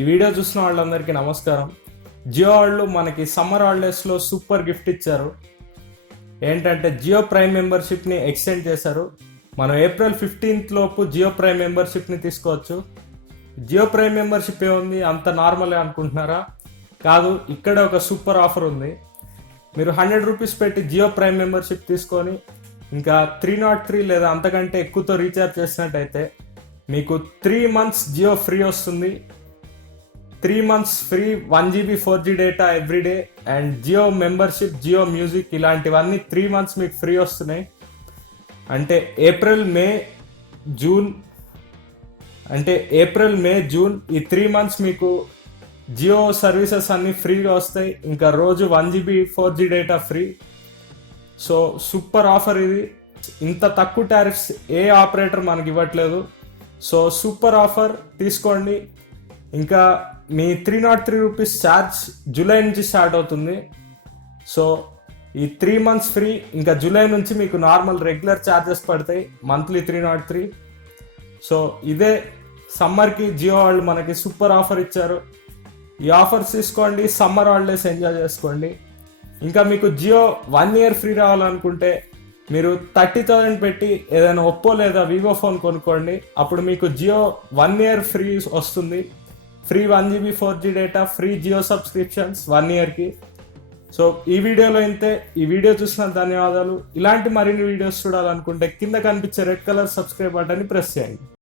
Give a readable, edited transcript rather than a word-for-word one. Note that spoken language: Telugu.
ఈ వీడియో చూసిన వాళ్ళందరికీ నమస్కారం. జియో వాళ్ళు మనకి సమ్మర్ హాలిడేస్లో సూపర్ గిఫ్ట్ ఇచ్చారు. ఏంటంటే జియో ప్రైమ్ మెంబర్షిప్ని ఎక్స్టెండ్ చేశారు. మనం ఏప్రిల్ 15th లోపు జియో ప్రైమ్ మెంబర్షిప్ని తీసుకోవచ్చు. జియో ప్రైమ్ మెంబర్షిప్ ఏముంది, అంత నార్మలే అనుకుంటున్నారా? కాదు, ఇక్కడ ఒక సూపర్ ఆఫర్ ఉంది. మీరు 100 రూపీస్ పెట్టి జియో ప్రైమ్ మెంబర్షిప్ తీసుకొని ఇంకా 303 లేదా అంతకంటే ఎక్కువతో రీఛార్జ్ చేసినట్టయితే మీకు 3 months జియో ఫ్రీ వస్తుంది. 3 months free 1 GB 4G data everyday and Jio membership, Jio music ఇలాంటివన్నీ 3 months మీకు ఫ్రీ వస్తున్నాయి. అంటే ఏప్రిల్ మే జూన్ ఈ 3 months మీకు జియో సర్వీసెస్ అన్నీ ఫ్రీగా వస్తాయి. ఇంకా రోజు 1 GB 4G data free. So super offer ఇది. ఇంత తక్కువ టారిఫ్స్ ఏ ఆపరేటర్ మనకి ఇవ్వట్లేదు. సో సూపర్ ఆఫర్ తీసుకోండి. ఇంకా మీ 303 రూపీస్ ఛార్జ్ జూలై నుంచి స్టార్ట్ అవుతుంది. సో ఈ 3 months ఫ్రీ. ఇంకా జూలై నుంచి మీకు నార్మల్ రెగ్యులర్ ఛార్జెస్ పడతాయి, మంత్లీ 303. సో ఇదే సమ్మర్కి జియో వాళ్ళు మనకి సూపర్ ఆఫర్ ఇచ్చారు. ఈ ఆఫర్స్ తీసుకోండి, సమ్మర్ హాలిడేస్ ఎంజాయ్ చేసుకోండి. ఇంకా మీకు జియో 1 year ఫ్రీ రావాలనుకుంటే మీరు 30,000 పెట్టి ఏదైనా ఒప్పో లేదా వివో ఫోన్ కొనుక్కోండి. అప్పుడు మీకు జియో 1 year ఫ్రీ వస్తుంది. Free 1 GB 4G data, free Jio subscriptions 1 yearకి. సో ఈ వీడియోలో ఇంతే. ఈ వీడియో చూసిన ధన్యవాదాలు. ఇలాంటి మరిన్ని వీడియోస్ చూడాలనుకుంటే కింద కనిపించే రెడ్ కలర్ సబ్స్క్రైబ్ బటన్ని ప్రెస్ చేయండి.